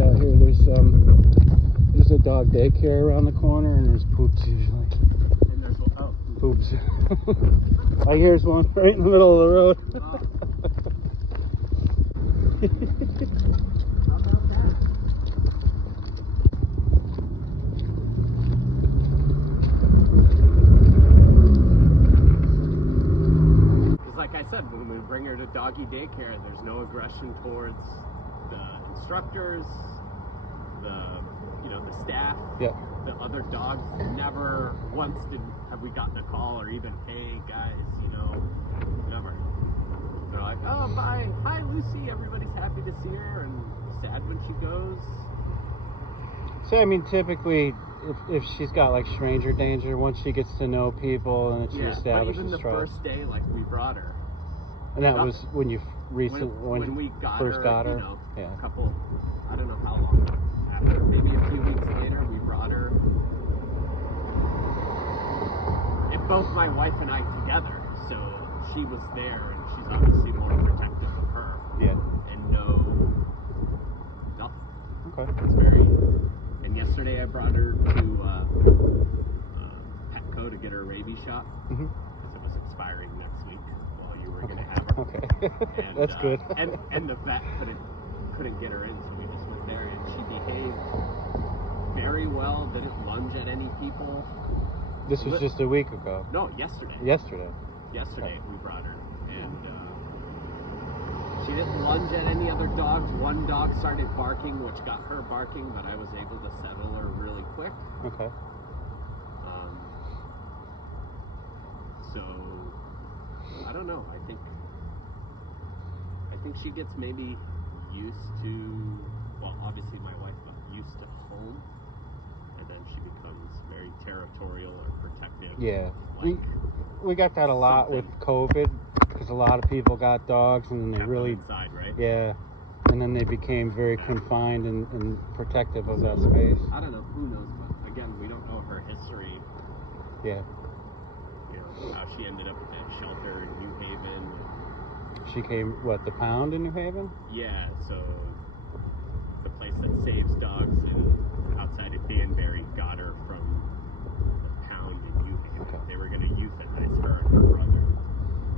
out here. There's a dog daycare around the corner, and there's poops usually. And there's Poops. Oh, here's one right in the middle of the road. Like I said, when we bring her to doggy daycare, there's no aggression towards the instructors, the staff, the other dogs. Never once have we gotten a call or even, hey guys, never. They're like, oh bye, hi Lucy, everybody's happy to see her and sad when she goes. So I mean, typically, if she's got like stranger danger, once she gets to know people and she establishes but even the trust. first day, like we brought her. And that was when you when we first got her. A couple, I don't know how long after, maybe a few weeks later, we brought her. And both my wife and I together, so she was there, and she's obviously more protective of her. Yeah. And nothing. Okay. It's very. And yesterday I brought her to Petco to get her rabies shot. Mm-hmm. Because it was expiring next week while you were going to have her. Okay. And, that's good. and the vet couldn't get her in, so we just went there, and she behaved very well. Didn't lunge at any people. This was just a week ago. No, yesterday. Yesterday we brought her, and she didn't lunge at any other dogs. One dog started barking, which got her barking, but I was able to settle her really quick. Okay. So I don't know. I think she gets maybe used to. Well, obviously my wife got used to home, and then she becomes very territorial or protective. Yeah. Like we got that a lot with COVID, because a lot of people got dogs and then they really inside, right? Yeah. And then they became very confined and protective of that space. I don't know, who knows, but again, we don't know her history. Yeah. How she ended up at a shelter in New Haven. She came, the Pound in New Haven? Yeah, so the place that saves dogs outside of Danbury got her from the Pound in New Haven. Okay. They were going to euthanize her and her brother.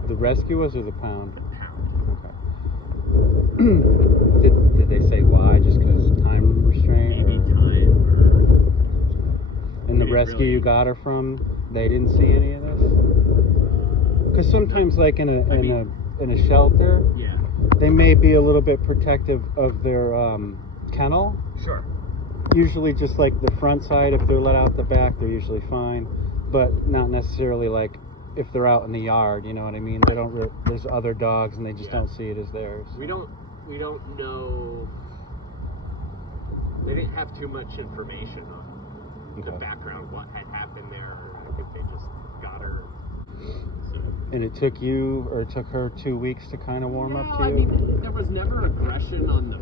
The rescuers or the Pound? The Pound. Okay. Did they say why? Just because time restraint? Maybe time. And the rescue you got her from, they didn't see any of this? Because sometimes, like in a shelter, they may be a little bit protective of their kennel. Sure. Usually, just like the front side, if they're let out the back, they're usually fine. But not necessarily like if they're out in the yard. You know what I mean? They don't. There's other dogs, and they just don't see it as theirs. We don't know. They didn't have too much information on the background, what had happened there. I think they just got her. So. And it took her 2 weeks to kind of warm up to you? I mean, there was never aggression on the...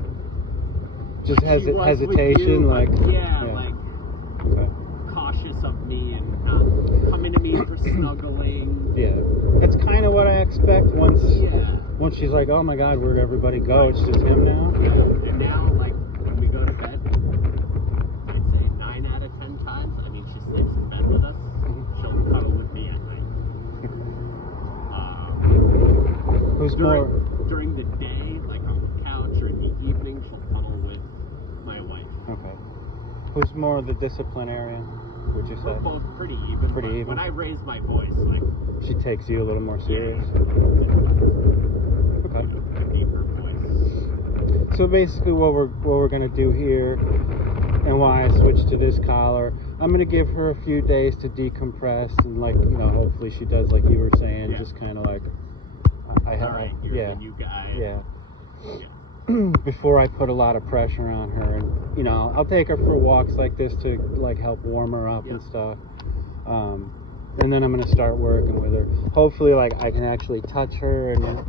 Just hesitation, like... Like, cautious of me and not coming to me for snuggling. Yeah. It's kind of what I expect once she's like, oh my God, where'd everybody go? It's just him now? Yeah. And now, like, when we go to bed, I'd say 9 out of 10 times, I mean, she sleeps in bed with us. She'll cuddle with me at night. During the day, like on the couch, or in the evening, she'll cuddle with my wife. Okay. Who's more the disciplinarian, would you say? We're both pretty even. Pretty even. When I raise my voice, like... She takes you a little more serious? Okay. A deeper voice. So basically what we're going to do here, and why I switched to this collar, I'm going to give her a few days to decompress, and like, hopefully she does like you were saying, just kind of like... You're the new guy. Before I put a lot of pressure on her, and I'll take her for walks like this to like help warm her up and stuff, and then I'm gonna start working with her. Hopefully, like I can actually touch her and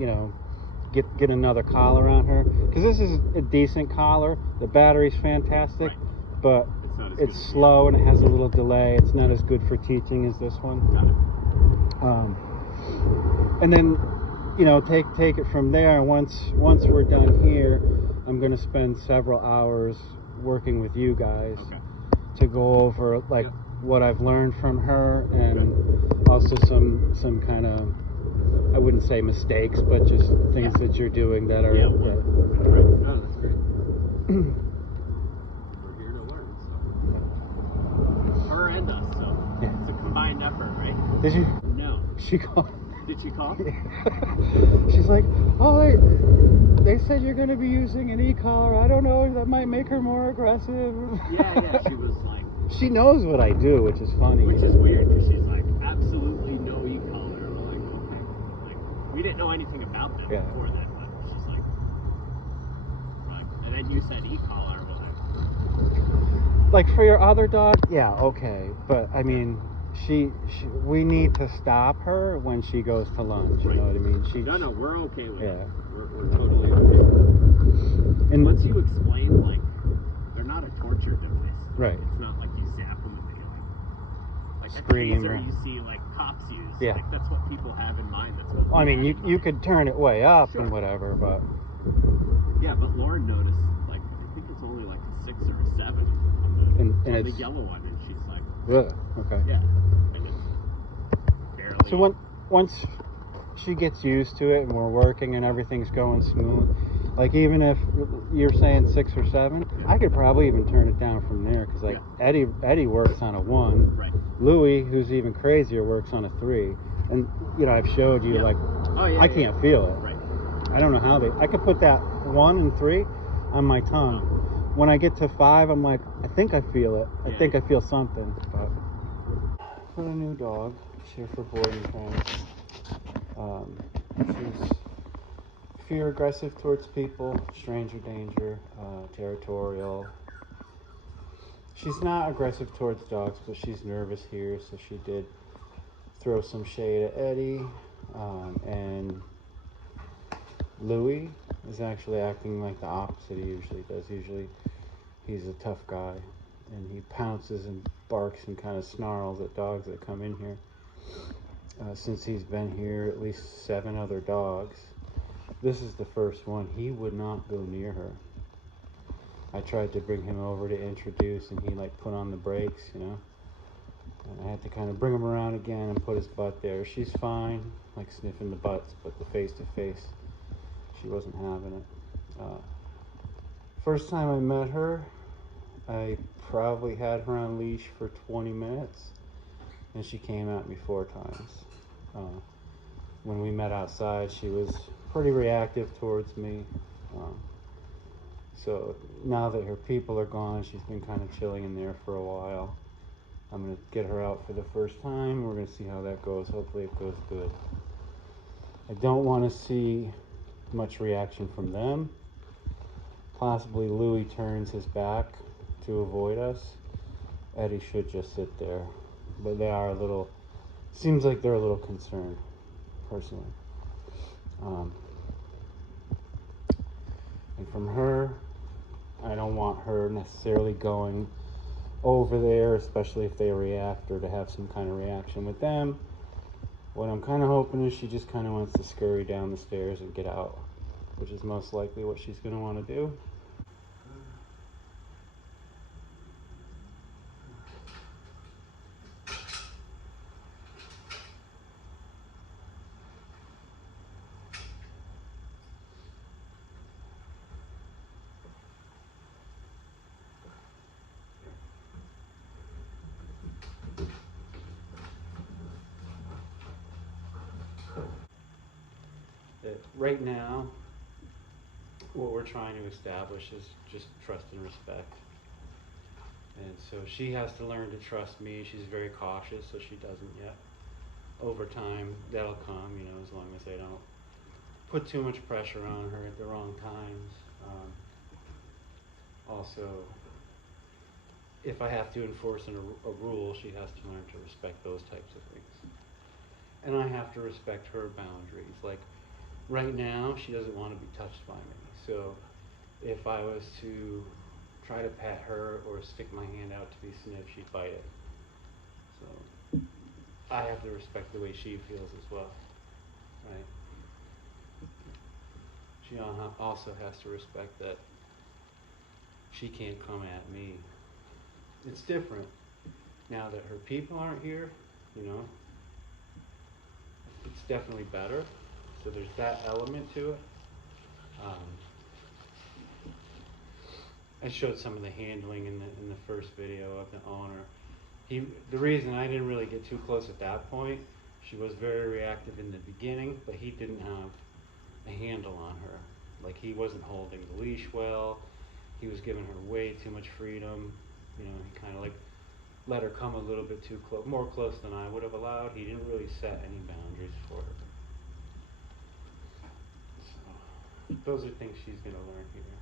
get another collar on her, because this is a decent collar. The battery's fantastic, but it's slow and it has a little delay. It's not as good for teaching as this one. And then take it from there. And once we're done here, I'm going to spend several hours working with you guys Okay. to go over like Yep. what I've learned from her, and also some kind of, I wouldn't say mistakes, but just things that you're doing that are Right. that, No, that's great. We're here to learn, so her and us, so it's a combined effort, right? Did you? No. She called. Did she call? She's like, oh, they said you're going to be using an e-collar. I don't know, that might make her more aggressive. Yeah, she was like... She knows what I do, which is funny. Which is weird, because she's like, absolutely no e-collar. And we're like, okay. Like, we didn't know anything about them before that, but she's like... And then you said e-collar, was like, for your other dog, yeah, okay. But, I mean... we need to stop her when she goes to lunge, you know what I mean? No, we're okay with it. Yeah. We're totally okay with it. And once you explain, like, they're not a torture device. Right. It's not like you zap them and they, like scream, a taser you see, like, cops use. Yeah. Like, that's what people have in mind. That's what I mean, you could turn it way up and whatever, but... Yeah, but Lauren noticed, like, I think it's only like a 6 or a 7 on the yellow one, and she's like... Really? Okay. Yeah. And it's barely... So once she gets used to it and we're working and everything's going smooth, like even if you're saying 6 or 7, I could probably even turn it down from there, because like Eddie works on a 1. Right. Louis, who's even crazier, works on a 3. And you know, I've showed you like I can't feel it. Right. I don't know how I could put that 1 and 3 on my tongue. When I get to 5, I'm like, I think I feel it. I think I feel something. But for a new dog, she's here for boarding friends. She's fear aggressive towards people, stranger danger, territorial. She's not aggressive towards dogs, but she's nervous here, so she did throw some shade at Eddie. And Louis is actually acting like the opposite he usually does. Usually he's a tough guy, and he pounces and barks and kind of snarls at dogs that come in here. Since he's been here, at least 7 other dogs. This is the first one. He would not go near her. I tried to bring him over to introduce, and he like put on the brakes, you know. And I had to kind of bring him around again and put his butt there. She's fine, like sniffing the butts, but the face-to-face, she wasn't having it. First time I met her, I probably had her on leash for 20 minutes, and she came at me 4 times. When we met outside, she was pretty reactive towards me. So now that her people are gone, she's been kind of chilling in there for a while. I'm going to get her out for the first time. We're going to see how that goes. Hopefully it goes good. I don't want to see much reaction from them. Possibly Louis turns his back to avoid us. Eddie should just sit there. But they are a little, seems like they're a little concerned, personally. And from her, I don't want her necessarily going over there, especially if they react, or to have some kind of reaction with them. What I'm kind of hoping is she just kind of wants to scurry down the stairs and get out, which is most likely what she's going to want to do. Right now, what we're trying to establish is just trust and respect. And so she has to learn to trust me. She's very cautious, so she doesn't yet. Over time, that'll come, you know, as long as I don't put too much pressure on her at the wrong times. Also, if I have to enforce a rule, she has to learn to respect those types of things. And I have to respect her boundaries. Like, right now, she doesn't want to be touched by me. So if I was to try to pet her or stick my hand out to be sniffed, she'd bite it. So I have to respect the way she feels as well, right? she also has to respect that she can't come at me. It's different now that her people aren't here, you know. It's definitely better. So there's that element to it. I showed some of the handling in the first video of the owner. The reason I didn't really get too close at that point, she was very reactive in the beginning, but he didn't have a handle on her. Like, he wasn't holding the leash well. He was giving her way too much freedom. You know, he kind of like let her come a little bit too close, more close than I would have allowed. He didn't really set any boundaries for her. So those are things she's gonna learn here,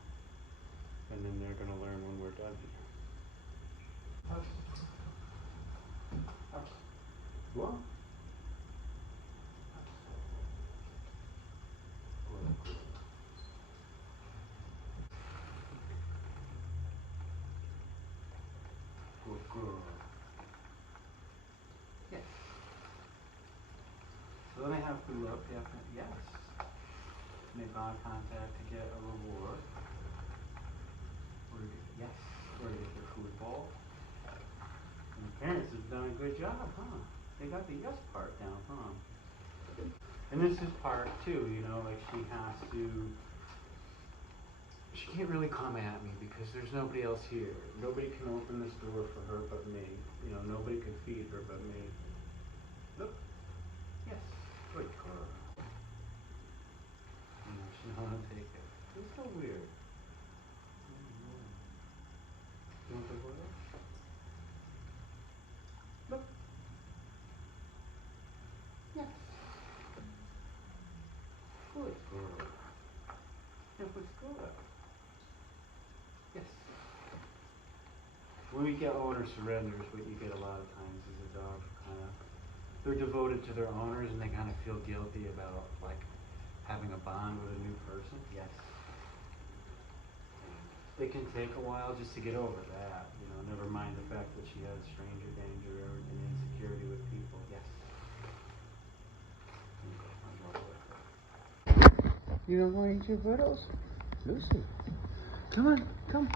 and then they're gonna learn when we're done here. Well. Good girl. Yes. So then I have to look. Yes. Make eye contact to get a reward. Yes. Or to get the food bowl. And the parents have done a good job, huh? They got the yes part down, huh? And this is part too, you know, like she can't really come at me because there's nobody else here. Nobody can open this door for her but me. You know, nobody can feed her but me. Look. Yes. Good girl. You know, she don't want to take it. It's so weird. You want the boil? Look. Yes. Good girl. It looks good. Yes. When we get owner surrenders, what you get a lot of times is a dog they're devoted to their owners and they kind of feel guilty about like having a bond with a new person. Yes. It can take a while just to get over that, you know, never mind the fact that she has stranger danger and insecurity with people. Yes. You don't want to eat your vittles? Lucy, come on, come.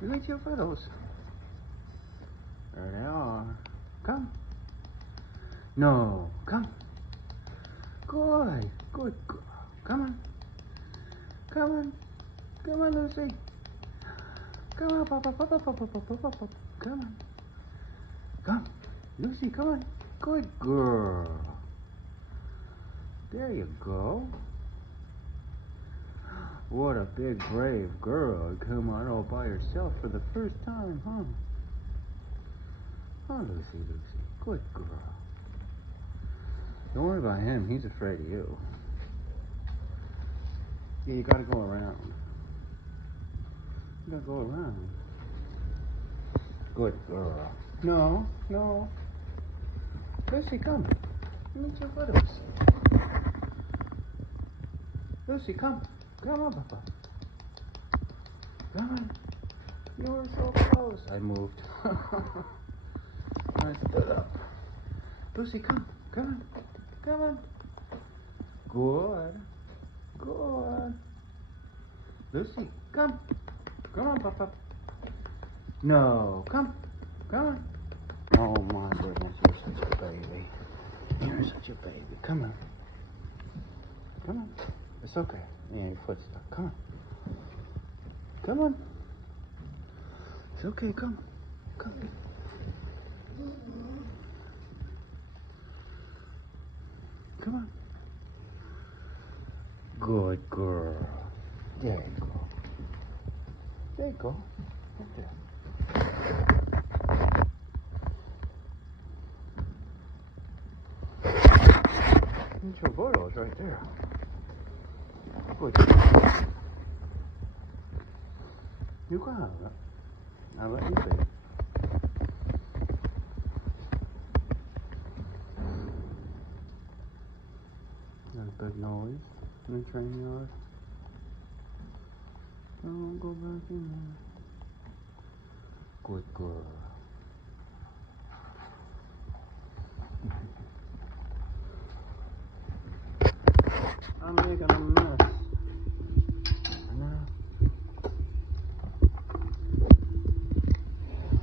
You eat your vittles. There they are. Come. No, come. Good, good girl. Come on. Come on. Come on, Lucy. Come on, pop. Come on. Come. Lucy, come on. Good girl. There you go. What a big, brave girl. Come on all by herself for the first time, huh? Oh, Lucy. Good girl. Don't worry about him. He's afraid of you. Yeah, you gotta go around. You gotta go around. Good girl. No. Lucy, come. Meet your brothers. Lucy, come. Come on, Papa. Come on. You were so close. I moved. I stood up. Lucy, come. Come on. Good. Lucy, come. Come on, Papa. No, come on. Oh my goodness, you're such a baby. You're such a baby. Come on. It's okay. Yeah, your foot's stuck. Come on. It's okay. Come. Come on. Good girl. There you go. Right there. There's your bottles right there. Good. You can have it. I'll let you see it. There's a big noise in the train yard. Don't go back in there. Good girl. I'm making a mess.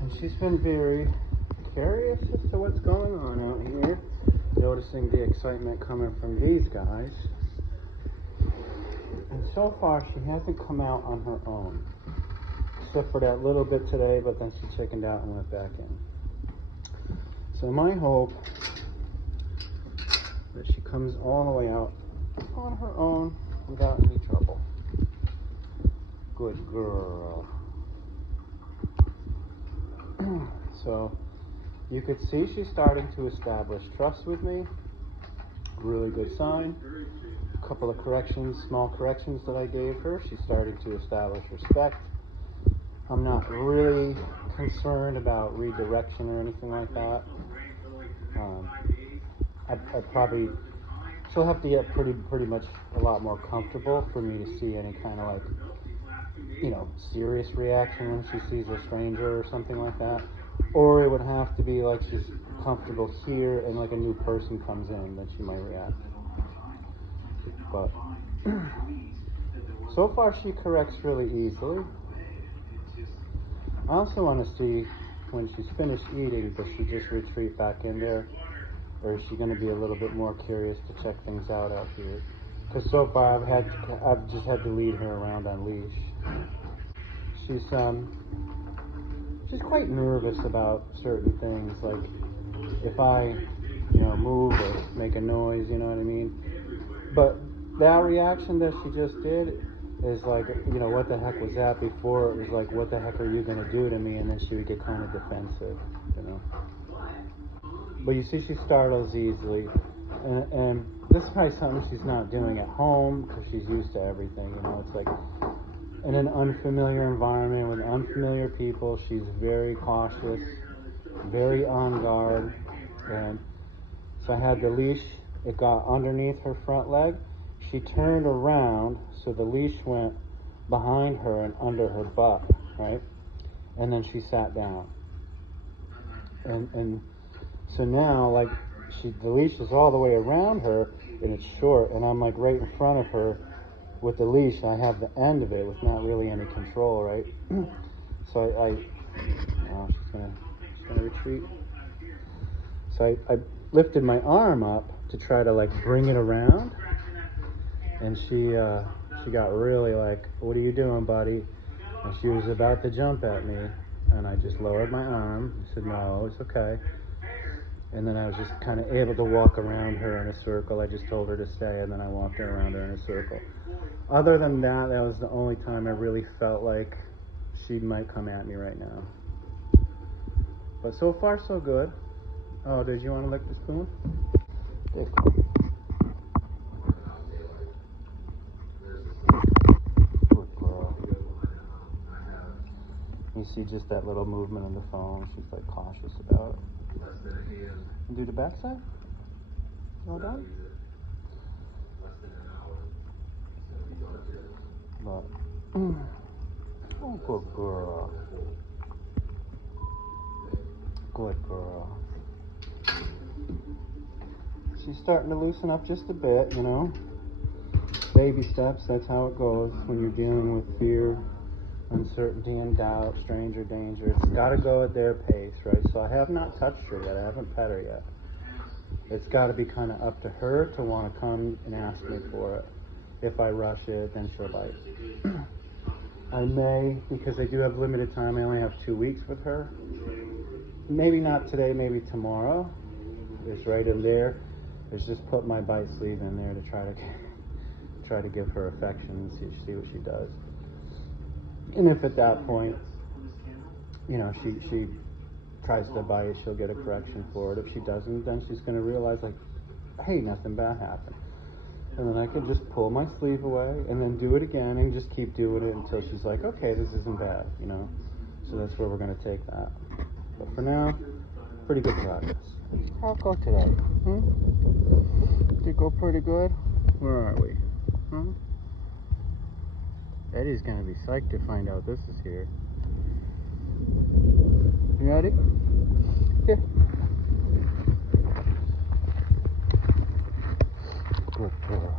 And she's been very curious as to what's going on out here, noticing the excitement coming from these guys. And so far, she hasn't come out on her own, except for that little bit today, but then she chickened out and went back in. So my hope that she comes all the way out on her own without any trouble. Good girl. So you could see she's starting to establish trust with me. Really good sign. A couple of corrections, small corrections that I gave her. She's starting to establish respect. I'm not really concerned about redirection or anything like that. I'd probably, she'll have to get pretty much a lot more comfortable for me to see any kind of like, you know, serious reaction when she sees a stranger or something like that. Or it would have to be like she's comfortable here and like a new person comes in, then she might react. But so far she corrects really easily. I also want to see when she's finished eating, does she just retreat back in there? Or is she going to be a little bit more curious to check things out here? Because so far I've just had to lead her around on leash. She's quite nervous about certain things, like if I, you know, move or make a noise, you know what I mean? But that reaction that she just did is like, you know, what the heck was that? Before it was like, what the heck are you going to do to me? And then she would get kind of defensive, you know? But you see, she startles easily. And this is probably something she's not doing at home because she's used to everything, you know? It's like in an unfamiliar environment with unfamiliar people, she's very cautious, very on guard. And so I had the leash, it got underneath her front leg. She turned around, so the leash went behind her and under her butt, right? And then she sat down. And so now, like, the leash is all the way around her, and it's short, and I'm, like, right in front of her with the leash. I have the end of it with not really any control, right? So oh, she's gonna retreat. So I lifted my arm up to try to, like, bring it around, and she got really like, what are you doing, buddy? And she was about to jump at me, and I just lowered my arm. I said, no, it's okay. And then I was just kind of able to walk around her in a circle. I just told her to stay, and then I walked around her in a circle. Other than that, that was the only time I really felt like she might come at me right now. But so far, so good. Oh, did you want to lick the spoon? There you go. Good girl. You see just that little movement on the phone. She's like cautious about it. And do the backside? All done? But, oh, good girl. Good girl. She's starting to loosen up just a bit, you know. Baby steps, that's how it goes when you're dealing with fear, uncertainty, and doubt, stranger danger. It's got to go at their pace, right? So I have not touched her yet. I haven't pet her yet. It's got to be kind of up to her to want to come and ask me for it. If I rush it, then she'll bite. I may, because I do have limited time, I only have 2 weeks with her. Maybe not today, maybe tomorrow. It's right in there. It's just put my bite sleeve in there to try to give her affection and see what she does. And if at that point, you know, she tries to bite, she'll get a correction for it. If she doesn't, then she's going to realize, like, hey, nothing bad happened. And then I can just pull my sleeve away and then do it again and just keep doing it until she's like, okay, this isn't bad, you know. So that's where we're going to take that. But for now, pretty good progress. How'd it go today? Did it go pretty good? Where are we? Eddie's going to be psyched to find out this is here. You ready? Here. Good girl.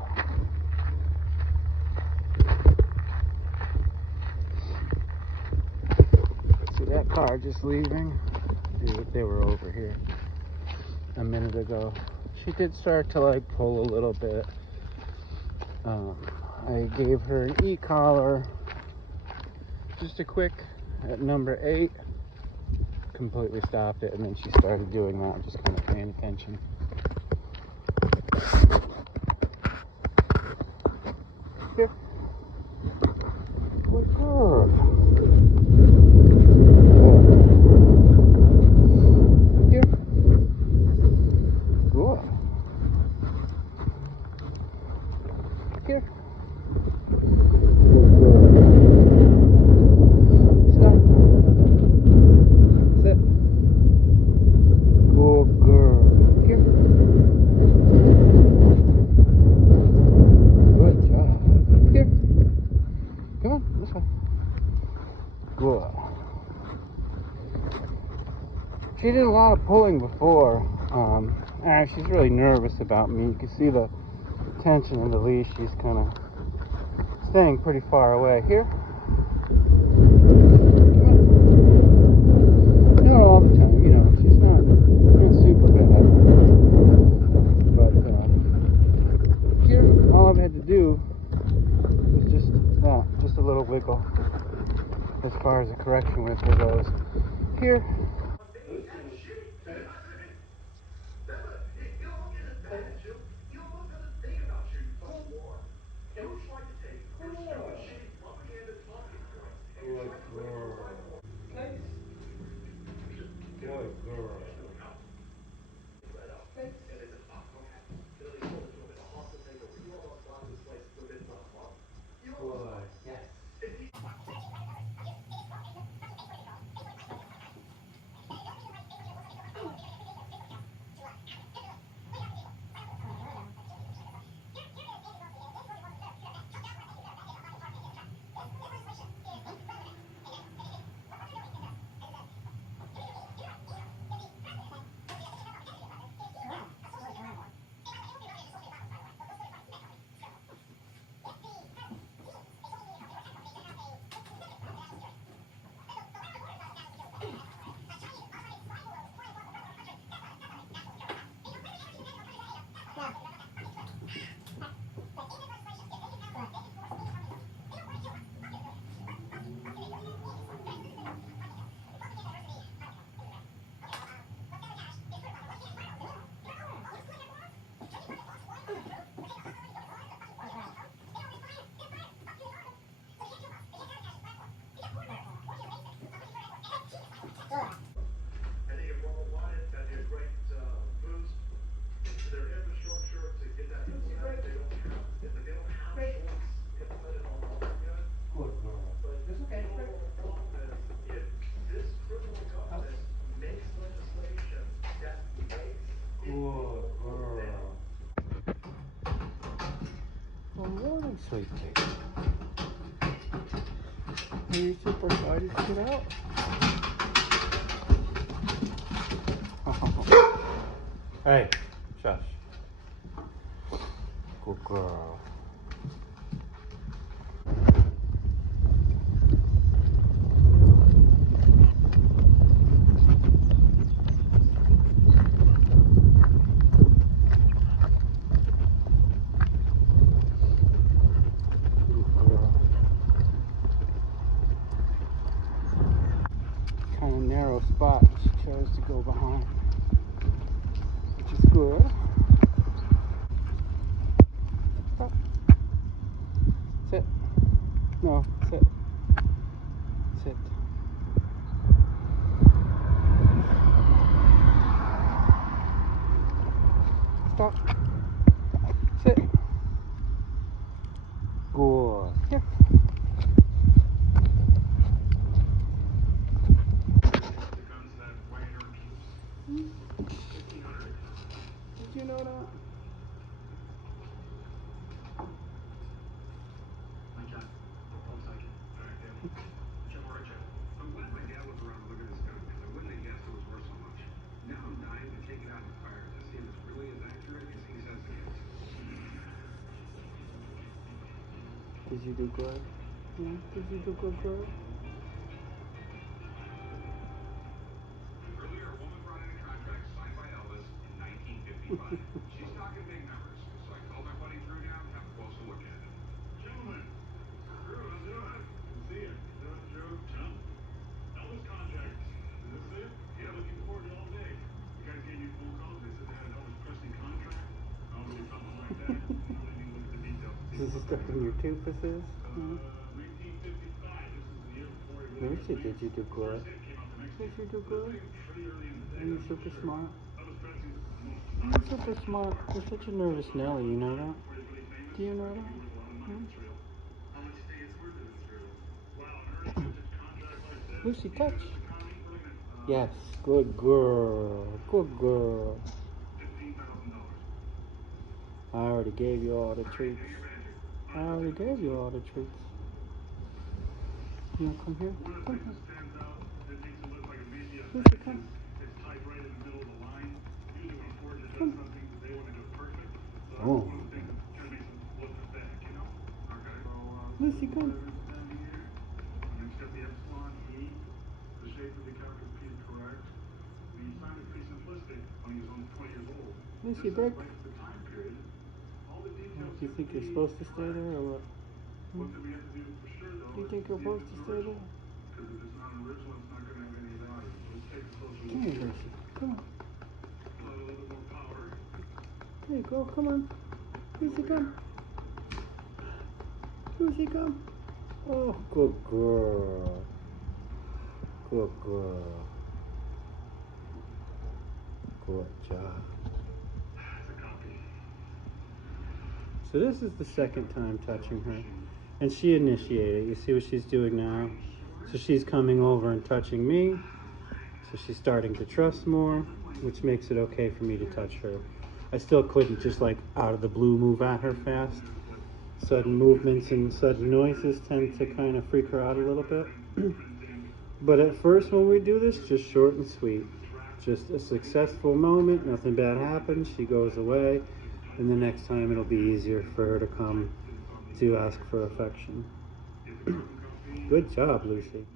car just leaving. They were over here a minute ago. She did start to like pull a little bit. I gave her an e-collar, just a quick at number 8. Completely stopped it, and then she started doing that. I'm just kind of paying attention. Here. Good girl. Here. Good. Here. Stop. Sit. Good girl. Here. Good job. Here. Come on, this way. Good. She did a lot of pulling before. She's really nervous about me. You can see the tension in the leash. She's kind of staying pretty far away. Here. Not all the time, you know. She's not super bad. But here, all I've had to do is just that, just a little wiggle as far as the correction with her goes. Here. Good girl. Yes. Good morning, sweet cake. Are you super excited to get out? Hey, shush. Good girl. Kind of narrow spot she chose to go behind, which is good. Stop. Sit. No, sit. Sit. Stop. Sit. Good. Here. Did you know that? Did you do good? Yeah, did you do good, girl? She's talking big numbers, so I called my buddy Drew down to have a closer look at it. Gentlemen, Drew, how's it going? Good to see you. Doing, Drew? Tom? Elvis contract. Is this it? Yeah, looking forward to it all day. You guys gave me phone calls. They said they had an Elvis Presley contract. I don't really something like that. I really need to look at the details. Is this stuff in your toofuses? 1955. This is the year before he really Lucy, did you do good? Did you do good? Are you super smart? You're super smart. You're such a nervous Nelly, you know that? Do you know that? Lucy, touch. Yes, good girl. Good girl. I already gave you all the treats. I already gave you all the treats. You wanna come here? Come here. Lucy, come. Oh. Lucy, come. Next up, the epsilon E. The shape of the capital P is correct. The sign is pretty simplistic when he was only 20 years old. Lucy, break. The time period. All the details. Do you think you're supposed to stay there or what? What do we have to do for sure, though? Do you think you're supposed to stay there? Because if it's not an original, it's not going to have any value. Let's take a closer look. Come here, Lucy. Come on. A little bit more power. There you go. Come on. Lucy, come. Lucy, come. Oh, good girl. Good girl. Good job. So this is the second time touching her. And she initiated. You see what she's doing now? So she's coming over and touching me. So she's starting to trust more, which makes it okay for me to touch her. I still couldn't just like out of the blue move at her fast. Sudden movements and sudden noises tend to kind of freak her out a little bit. But at first when we do this, just short and sweet. Just a successful moment, nothing bad happens, she goes away, and the next time it'll be easier for her to come to ask for affection. Good job, Lucy.